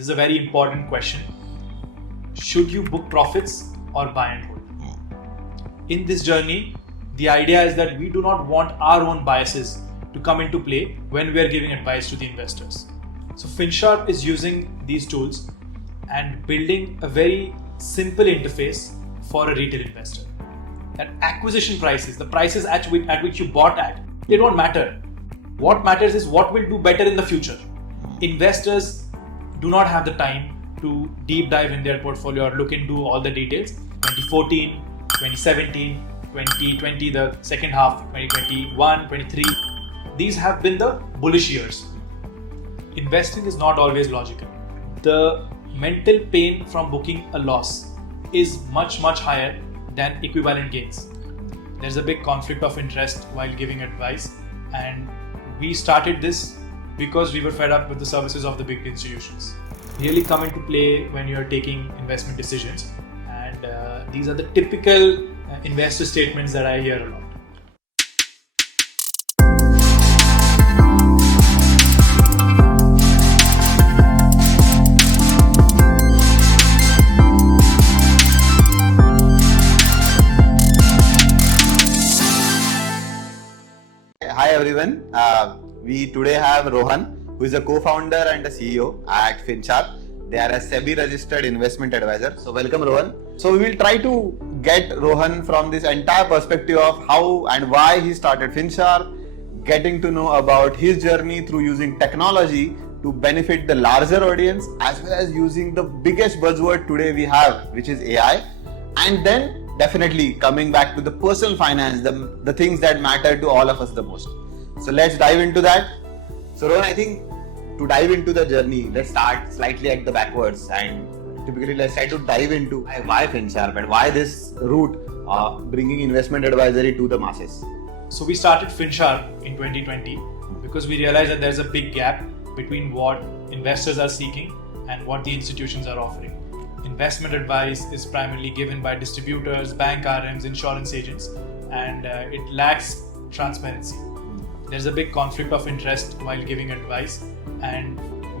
This is a very important question. Should you book profits or buy and hold? In this journey, the idea is that we do not want our own biases to come into play when we are giving advice to the investors. So FinSharpe is using these tools and building a very simple interface for a retail investor. That acquisition prices, the prices at which you bought at, they don't matter. What matters is what will do better in the future. Investors do not have the time to deep dive in their portfolio or look into all the details. 2014, 2017, 2020, the second half, 2021, 23. These have been the bullish years. Investing is not always logical. The mental pain from booking a loss is much higher than equivalent gains. There's a big conflict of interest while giving advice, and we started this because we were fed up with the services of the big institutions. Really come into play when you're taking investment decisions, and these are the typical investor statements that I hear a lot. Hi everyone, we today have Rohan, who is a co-founder and a CEO at FinSharpe. They are a SEBI registered investment advisor. So welcome Rohan. So we will try to get Rohan from this entire perspective of how and why he started FinSharpe, getting to know about his journey through using technology to benefit the larger audience, as well as using the biggest buzzword today we have, which is AI, and then definitely coming back to the personal finance, the things that matter to all of us the most. So let's dive into that. So Rohan, I think to dive into the journey, let's start slightly at the backwards, and typically let's try to dive into why FinSharpe and why this route of bringing investment advisory to the masses. So we started FinSharpe in 2020 because we realized that there's a big gap between what investors are seeking and what the institutions are offering. Investment advice is primarily given by distributors, bank RMs, insurance agents, and it lacks transparency. There's a big conflict of interest while giving advice, and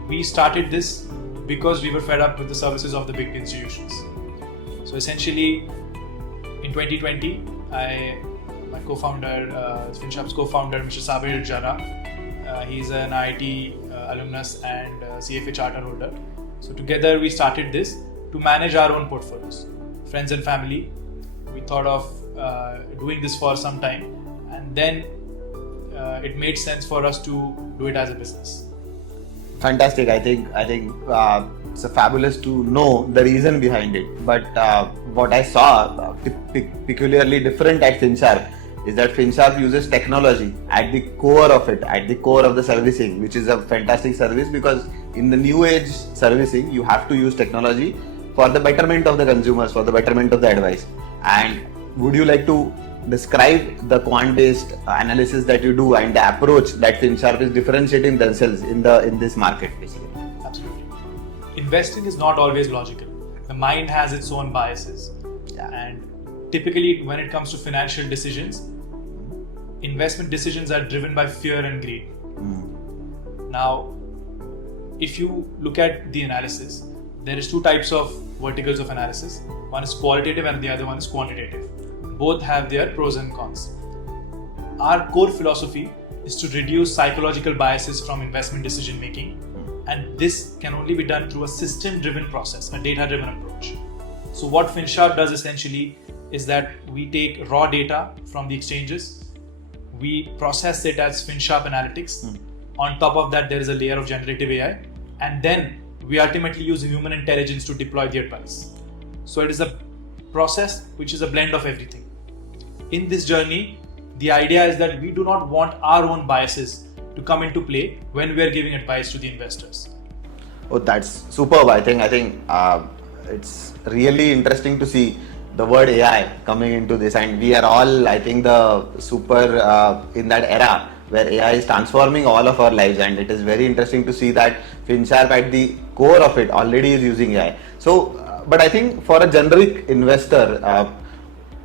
we started this because we were fed up with the services of the big institutions. So essentially, in 2020, my co-founder, FinSharpe's co-founder, Mr. Sabir Jara, he's an IIT alumnus and CFA charter holder. So together we started this to manage our own portfolios. Friends and family, we thought of doing this for some time, and then it made sense for us to do it as a business. Fantastic. I think it's fabulous to know the reason behind it. But what I saw peculiarly different at FinSharpe is that FinSharpe uses technology at the core of it, at the core of the servicing, which is a fantastic service, because in the new age servicing, you have to use technology for the betterment of the consumers, for the betterment of the advice. And would you like to describe the quant-based analysis that you do and the approach that FinSharpe is differentiating themselves in this market, basically? Absolutely. Investing is not always logical. The mind has its own biases. Yeah. And typically, when it comes to financial decisions, investment decisions are driven by fear and greed. Now, if you look at the analysis, there is two types of verticals of analysis. One is qualitative and the other one is quantitative. Both have their pros and cons. Our core philosophy is to reduce psychological biases from investment decision making, and this can only be done through a system-driven process, a data-driven approach. So what FinSharpe does essentially is that we take raw data from the exchanges, we process it as FinSharpe analytics. On top of that, there is a layer of generative AI, and then we ultimately use human intelligence to deploy the advice. So it is a process which is a blend of everything. In this journey, the idea is that we do not want our own biases to come into play when we are giving advice to the investors. Oh, that's superb. I think it's really interesting to see the word AI coming into this, and we are all, I think, the super in that era where AI is transforming all of our lives, and it is very interesting to see that FinSharpe at the core of it already is using AI. So, but I think for a generic investor,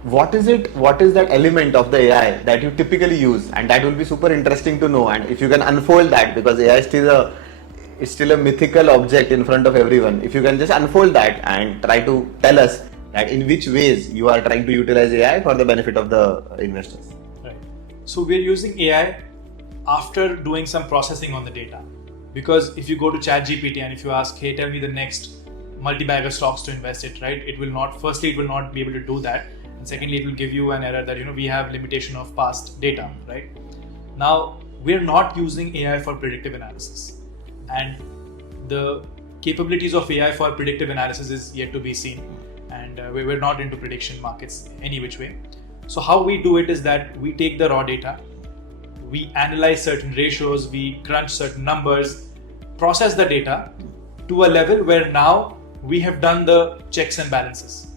what is that element of the AI that you typically use? And that will be super interesting to know. And if you can unfold that, because AI still it's still a mythical object in front of everyone. If you can just unfold that and try to tell us that in which ways you are trying to utilize AI for the benefit of the investors. Right. So we're using AI after doing some processing on the data. Because if you go to ChatGPT and if you ask, hey, tell me the next multi-bagger stocks to invest it, right? It will not be able to do that. And secondly, it will give you an error that, we have limitation of past data, right? Now, we're not using AI for predictive analysis. And the capabilities of AI for predictive analysis is yet to be seen. And we're not into prediction markets any which way. So how we do it is that we take the raw data, we analyze certain ratios, we crunch certain numbers, process the data to a level where now we have done the checks and balances.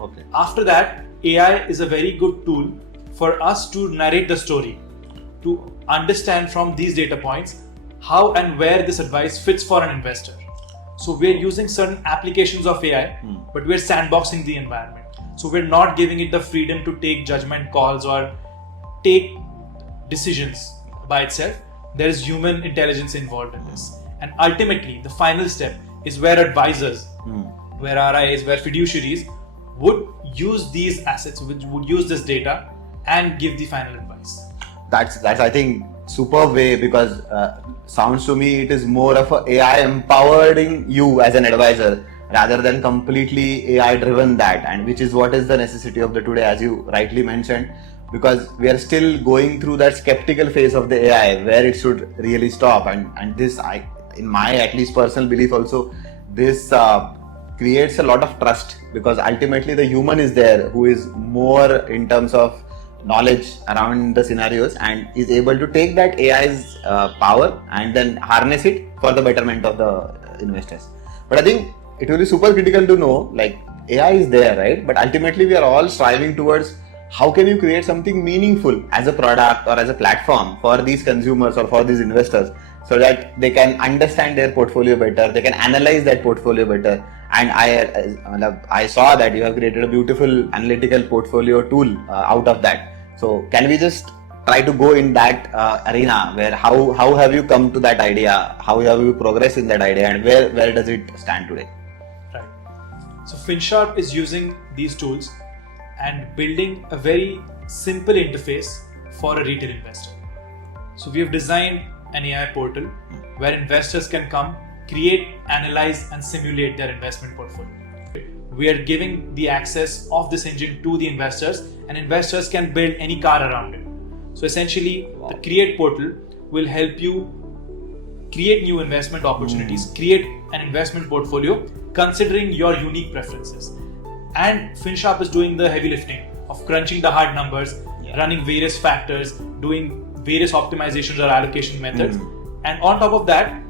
Okay. After that, AI is a very good tool for us to narrate the story, to understand from these data points how and where this advice fits for an investor. So we're using certain applications of AI, but we're sandboxing the environment. So we're not giving it the freedom to take judgment calls or take decisions by itself. There is human intelligence involved in this. And ultimately, the final step is where advisors, where RIAs, where fiduciaries would use these assets, would use this data and give the final advice. That's I think super way, because sounds to me it is more of a AI empowering you as an advisor rather than completely AI driven that, and which is what is the necessity of the today, as you rightly mentioned, because we are still going through that skeptical phase of the AI where it should really stop, and this, in my at least personal belief also, this creates a lot of trust, because ultimately the human is there who is more in terms of knowledge around the scenarios and is able to take that AI's power and then harness it for the betterment of the investors. But I think it will be super critical to know, like, AI is there, right? But ultimately we are all striving towards how can you create something meaningful as a product or as a platform for these consumers or for these investors, so that they can understand their portfolio better, they can analyze that portfolio better. And I saw that you have created a beautiful analytical portfolio tool out of that. So can we just try to go in that arena where how have you come to that idea, how have you progressed in that idea, and where does it stand today? Right. So FinSharpe is using these tools and building a very simple interface for a retail investor. So we have designed an AI portal where investors can come, create, analyze and simulate their investment portfolio. We are giving the access of this engine to the investors, and investors can build any car around it. So essentially, the Create portal will help you create new investment opportunities, create an investment portfolio considering your unique preferences. And FinSharpe is doing the heavy lifting of crunching the hard numbers, running various factors, doing various optimizations or allocation methods. And on top of that,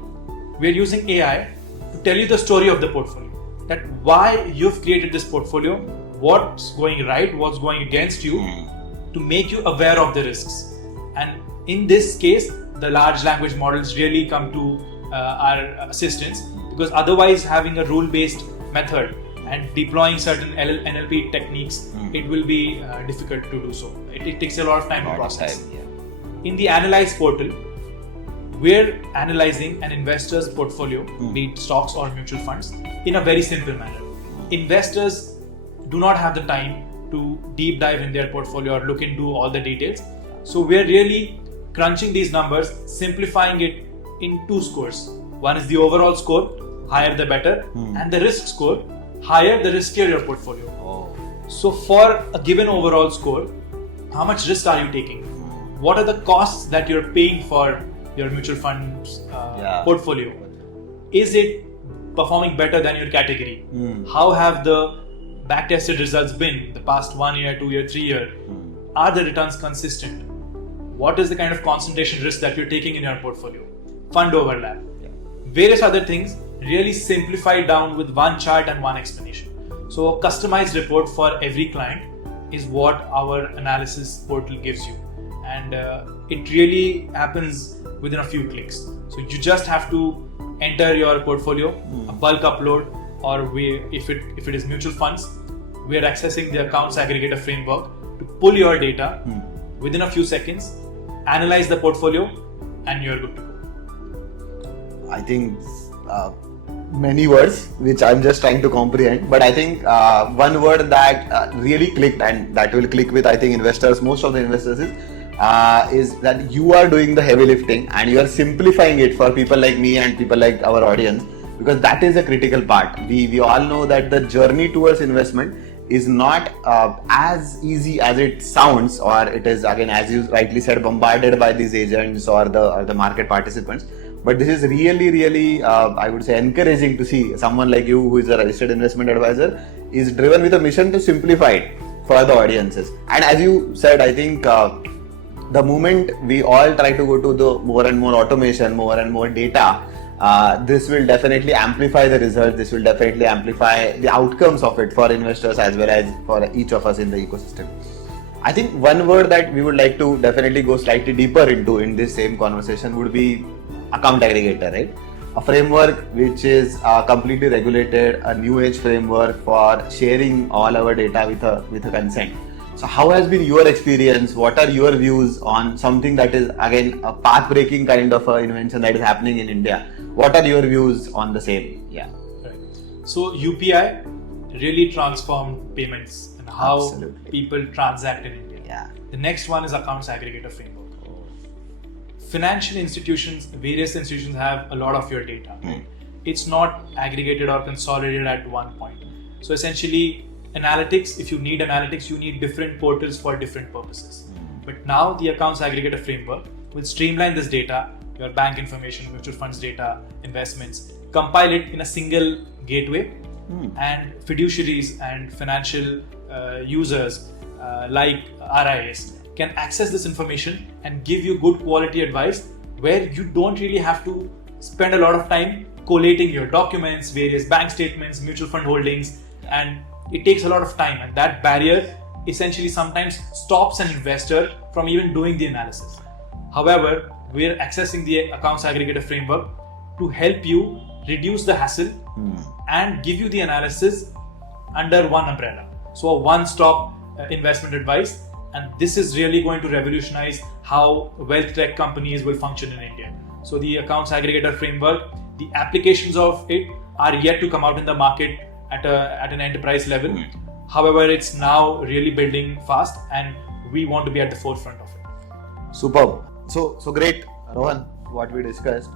we're using AI to tell you the story of the portfolio, that why you've created this portfolio, what's going right, what's going against you, to make you aware of the risks. And in this case, the large language models really come to our assistance, because otherwise having a rule-based method and deploying certain NLP techniques, it will be difficult to do so. It takes a lot of time to process. In the Analyze portal, we're analyzing an investor's portfolio, be it stocks or mutual funds, in a very simple manner. Investors do not have the time to deep dive in their portfolio or look into all the details. So we're really crunching these numbers, simplifying it in two scores. One is the overall score, higher the better, and the risk score, higher the riskier your portfolio. So for a given overall score, how much risk are you taking? What are the costs that you're paying for your mutual funds portfolio? Is it performing better than your category? How have the back-tested results been the past 1 year, 2 year, 3 year? Are the returns consistent? What is the kind of concentration risk that you're taking in your portfolio? Fund overlap. Various other things really simplified down with one chart and one explanation. So a customized report for every client is what our analysis portal gives you. And it really happens within a few clicks. So you just have to enter your portfolio, a bulk upload, or if it is mutual funds, we are accessing the accounts aggregator framework to pull your data within a few seconds, analyze the portfolio, and you're good to go. I think, many words which I'm just trying to comprehend. But I think one word that really clicked, and that will click with, I think, investors, most of the investors, is that you are doing the heavy lifting and you are simplifying it for people like me and people like our audience, because that is a critical part. We all know that the journey towards investment is not as easy as it sounds, or it is, again, as you rightly said, bombarded by these agents or the market participants. But this is really, I would say, encouraging to see someone like you, who is a registered investment advisor, is driven with a mission to simplify it for the audiences. And as you said, I think the moment we all try to go to the more and more automation, more and more data, this will definitely amplify the results. This will definitely amplify the outcomes of it for investors as well as for each of us in the ecosystem. I think one word that we would like to definitely go slightly deeper into in this same conversation would be account aggregator, right? A framework which is completely regulated, a new age framework for sharing all our data with a consent. So how has been your experience? What are your views on something that is, again, a path-breaking kind of invention that is happening in India? What are your views on the same? Yeah. Right. So UPI really transformed payments and how Absolutely. people transact in India. Yeah. The next one is accounts aggregator framework. Financial institutions, various institutions have a lot of your data. It's not aggregated or consolidated at one point. So essentially, analytics, if you need analytics, you need different portals for different purposes. But now the accounts aggregator framework will streamline this data, your bank information, mutual funds data, investments, compile it in a single gateway, and fiduciaries and financial users like RIAs can access this information and give you good quality advice, where you don't really have to spend a lot of time collating your documents, various bank statements, mutual fund holdings, and it takes a lot of time, and that barrier essentially sometimes stops an investor from even doing the analysis. However, we are accessing the accounts aggregator framework to help you reduce the hassle and give you the analysis under one umbrella. So a one-stop investment advice, and this is really going to revolutionize how wealth tech companies will function in India. So the accounts aggregator framework, the applications of it are yet to come out in the market at an enterprise level. However, it's now really building fast, and we want to be at the forefront of it. Superb. So great, Rohan, what we discussed.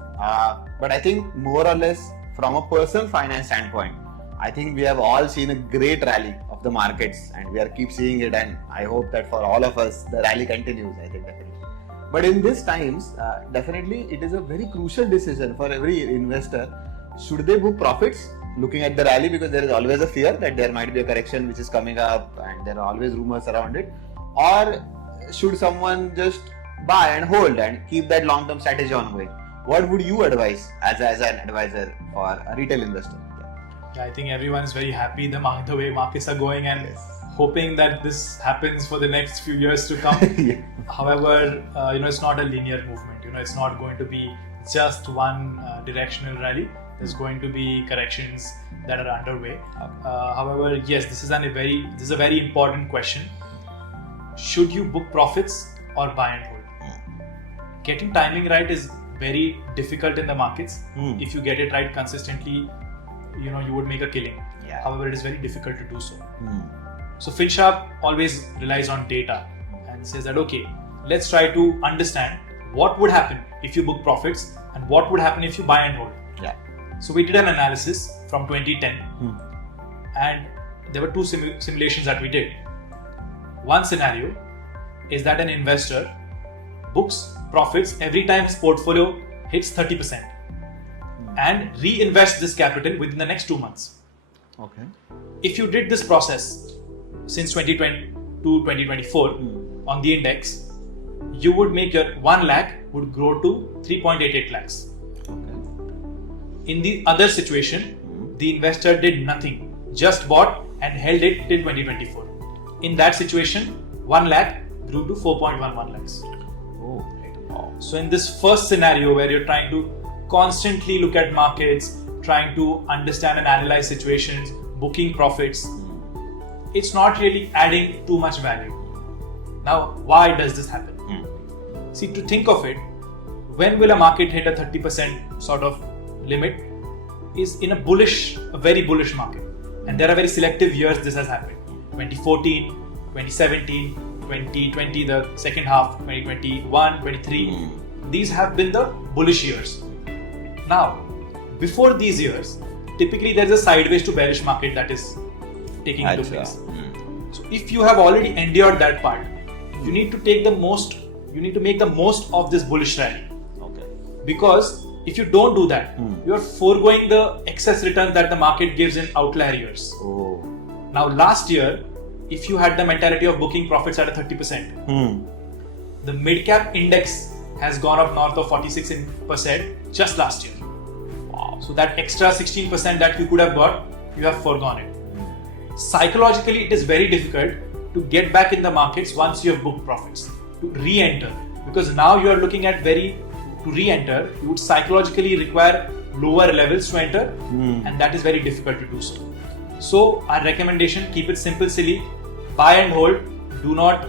But I think more or less from a personal finance standpoint, I think we have all seen a great rally of the markets, and we are keep seeing it, and I hope that for all of us the rally continues, I think, definitely. But in these times, definitely it is a very crucial decision for every investor. Should they book profits looking at the rally, because there is always a fear that there might be a correction which is coming up and there are always rumors around it, or should someone just buy and hold and keep that long-term strategy ongoing? What would you advise as an advisor for a retail investor? Yeah, I think everyone is very happy the way markets are going, and hoping that this happens for the next few years to come. Yeah. However, it's not a linear movement. It's not going to be just one directional rally. There's going to be corrections that are underway. However, yes, this is a very important question. Should you book profits or buy and hold? Getting timing right is very difficult in the markets. If you get it right consistently, you would make a killing. Yeah. However, it is very difficult to do so. So FinSharpe always relies on data and says that, okay, let's try to understand what would happen if you book profits and what would happen if you buy and hold. Yeah. So we did an analysis from 2010 and there were two simulations that we did. One scenario is that an investor books profits every time his portfolio hits 30% and reinvests this capital within the next 2 months. Okay. If you did this process since 2020 to 2024 on the index, you would make your 1 lakh would grow to 3.88 lakhs. Okay. In the other situation, the investor did nothing, just bought and held it till 2024. In that situation, 1 lakh grew to 4.11 lakhs. Oh, wow. So in this first scenario where you're trying to constantly look at markets, trying to understand and analyze situations, booking profits, it's not really adding too much value. Now, why does this happen? See, to think of it, when will a market hit a 30% sort of limit is in a very bullish market. And there are very selective years this has happened. 2014, 2017, 2020, the second half, 2021, 23. These have been the bullish years. Now, before these years, typically there is a sideways to bearish market that is taking into place. So if you have already endured that part, you need to make the most of this bullish rally. Okay. Because if you don't do that, you are foregoing the excess returns that the market gives in outlier years. Oh. Now, last year, if you had the mentality of booking profits at a 30%, the mid-cap index has gone up north of 46% just last year. Wow. So that extra 16% that you could have got, you have foregone it. Psychologically, it is very difficult to get back in the markets once you have booked profits, to re-enter. Because now you are looking at to re-enter, you would psychologically require lower levels to enter, and that is very difficult to do so. So our recommendation, keep it simple, silly, buy and hold. Do not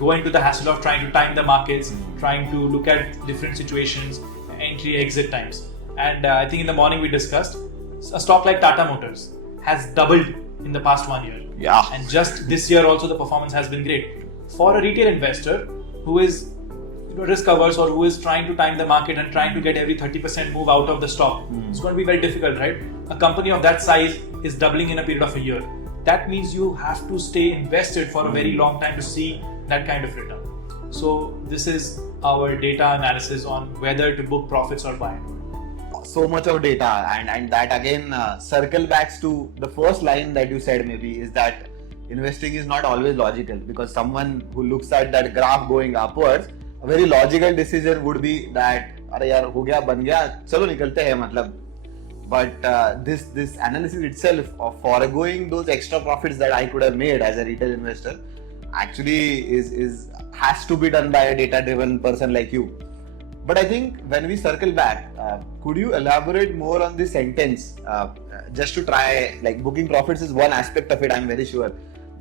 go into the hassle of trying to time the markets, trying to look at different situations, entry, exit times. And I think in the morning we discussed, a stock like Tata Motors has doubled in the past 1 year. Yeah. And just this year also the performance has been great. For a retail investor who is risk averse or who is trying to time the market and trying to get every 30% move out of the stock, it's going to be very difficult, right? A company of that size is doubling in a period of a year. That means you have to stay invested for a very long time to see that kind of return. So this is our data analysis on whether to book profits or buy. So much of data, and that again circle backs to the first line that you said, maybe, is that investing is not always logical, because someone who looks at that graph going upwards, a very logical decision would be that अरे यार हो गया बन गया चलो निकलते हैं मतलब. But this analysis itself of foregoing those extra profits that I could have made as a retail investor actually has to be done by a data-driven person like you. But I think when we circle back, could you elaborate more on this sentence? Just to try, like, booking profits is one aspect of it, I'm very sure.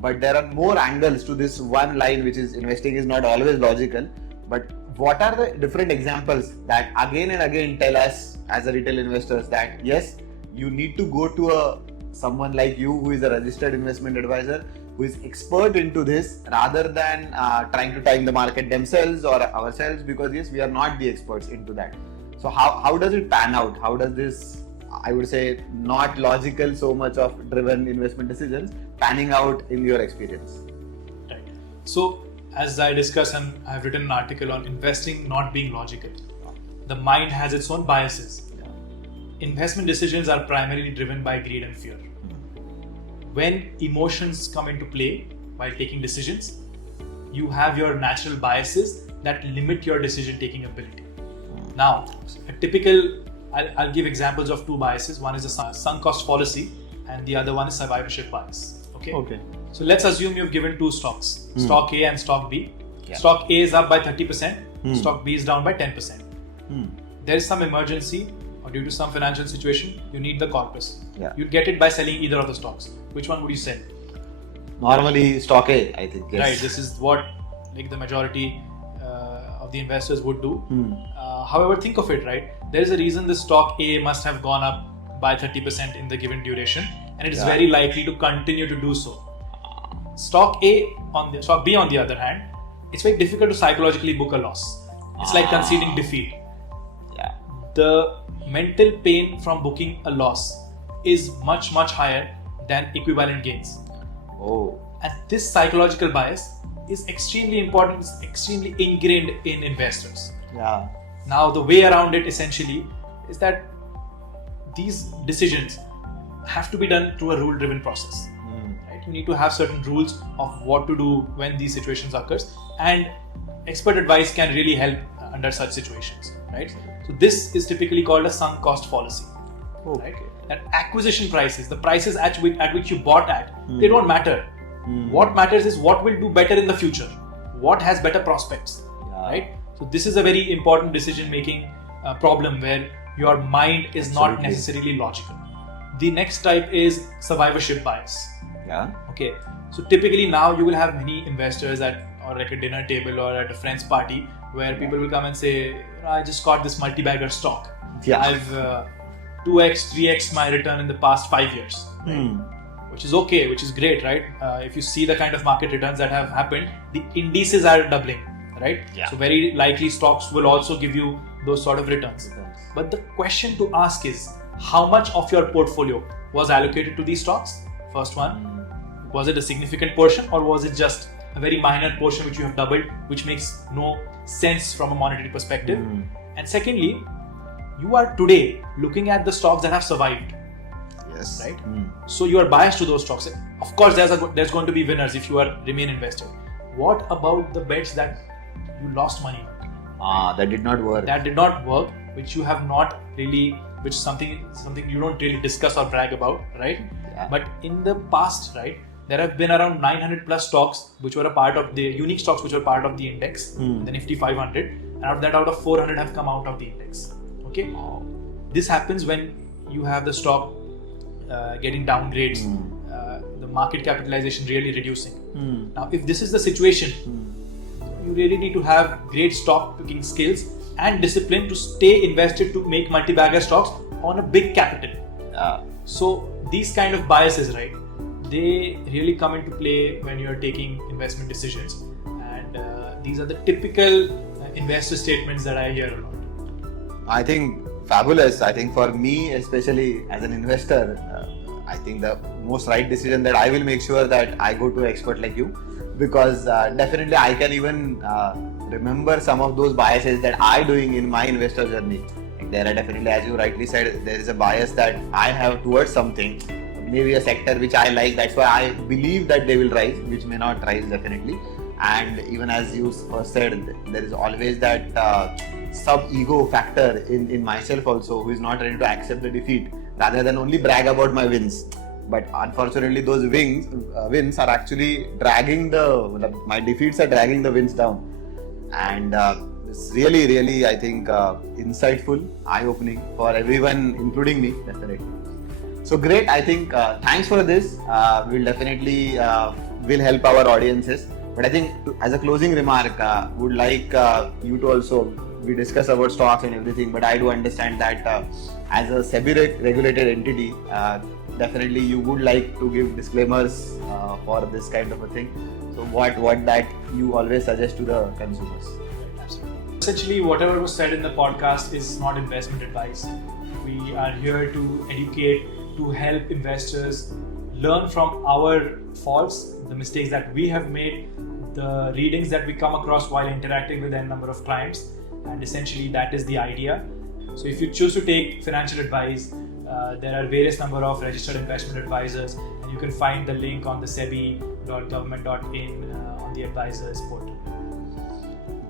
But there are more angles to this one line, which is investing is not always logical. But what are the different examples that again and again tell us as a retail investors that yes, you need to go to someone like you who is a registered investment advisor, who is expert into this, rather than trying to time the market themselves or ourselves, because yes, we are not the experts into that. So how does it pan out? How does this, I would say, not logical so much of driven investment decisions panning out in your experience? Right. So as I discussed, and I have written an article on investing not being logical. The mind has its own biases. Investment decisions are primarily driven by greed and fear. When emotions come into play while taking decisions, you have your natural biases that limit your decision-taking ability. Now, a typical, I'll give examples of two biases. One is a sunk cost fallacy, and the other one is survivorship bias. Okay. So let's assume you've given two stocks, stock A and stock B. Yeah. Stock A is up by 30%, stock B is down by 10%. There is some emergency or due to some financial situation, you need the corpus. Yeah. You'd get it by selling either of the stocks. Which one would you sell? Normally stock A, I think. Yes. Right, this is what like the majority of the investors would do. However, think of it, right? There is a reason the stock A must have gone up by 30% in the given duration, and it is very likely to continue to do so. Stock B on the other hand, it's very difficult to psychologically book a loss. It's like conceding defeat. Yeah. The mental pain from booking a loss is much higher than equivalent gains. Oh. And this psychological bias is extremely important, it's extremely ingrained in investors. Yeah. Now the way around it essentially is that these decisions have to be done through a rule-driven process. Right? You need to have certain rules of what to do when these situations occurs, and expert advice can really help under such situations. Right? So this is typically called a sunk cost fallacy. Okay. Right? And acquisition prices, the prices at which you bought at, they don't matter. What matters is what will do better in the future, what has better prospects. Right? So this is a very important decision-making problem where your mind is not necessarily logical. The next type is survivorship bias. Yeah. Okay. So typically now you will have many investors at or like a dinner table or at a friend's party where people will come and say, I just got this multi-bagger stock. Yeah. 2x, 3x my return in the past 5 years. Right? Which is okay, which is great, right? If you see the kind of market returns that have happened, the indices are doubling, right? Yeah. So very likely stocks will also give you those sort of returns. But the question to ask is, how much of your portfolio was allocated to these stocks? First one, was it a significant portion or was it just a very minor portion which you have doubled, which makes no sense from a monetary perspective? And secondly, you are today looking at the stocks that have survived. Yes. Right? So you are biased to those stocks. Of course, there's going to be winners if you remain invested. What about the bets that you lost money on? That did not work. That did not work, which you have not really, which something you don't really discuss or brag about, right? Yeah. But in the past, right, there have been around 900 plus stocks which were a part of the unique stocks which were part of the index, the Nifty 500, and out of 400 have come out of the index. Okay, this happens when you have the stock getting downgrades, the market capitalization really reducing. Now, if this is the situation, you really need to have great stock picking skills and discipline to stay invested to make multi-bagger stocks on a big capital. So these kind of biases, right, they really come into play when you're taking investment decisions, and these are the typical investor statements that I hear a lot. I think fabulous. I think for me, especially as an investor, I think the most right decision that I will make sure that I go to an expert like you, because definitely I can even remember some of those biases that I doing in my investor journey. Like there are definitely, as you rightly said, there is a bias that I have towards something, maybe a sector which I like. That's why I believe that they will rise, which may not rise definitely. And even as you first said, there is always that sub-ego factor in myself also, who is not ready to accept the defeat rather than only brag about my wins. But unfortunately, those wins are actually dragging my defeats are dragging the wins down. And it's really, really, I think, insightful, eye-opening for everyone, including me, definitely. So great. I think thanks for this. We'll definitely will help our audiences. But I think as a closing remark, would like you to also, we discuss about stocks and everything, but I do understand that as a SEBI regulated entity, definitely you would like to give disclaimers for this kind of a thing. So what that you always suggest to the consumers? Absolutely. Essentially, whatever was said in the podcast is not investment advice. We are here to educate, to help investors learn from our faults, the mistakes that we have made, the readings that we come across while interacting with a number of clients, and essentially that is the idea. So if you choose to take financial advice, there are various number of registered investment advisors, and you can find the link on the sebi.government.in on the advisors portal.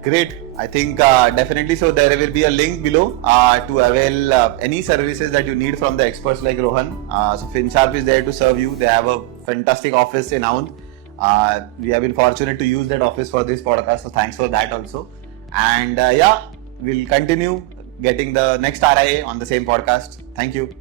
Great. I think definitely. So there will be a link below to avail any services that you need from the experts like Rohan. So FinSharpe is there to serve you. They have a fantastic office in Aund. We have been fortunate to use that office for this podcast. So thanks for that also. And we'll continue getting the next RIA on the same podcast. Thank you.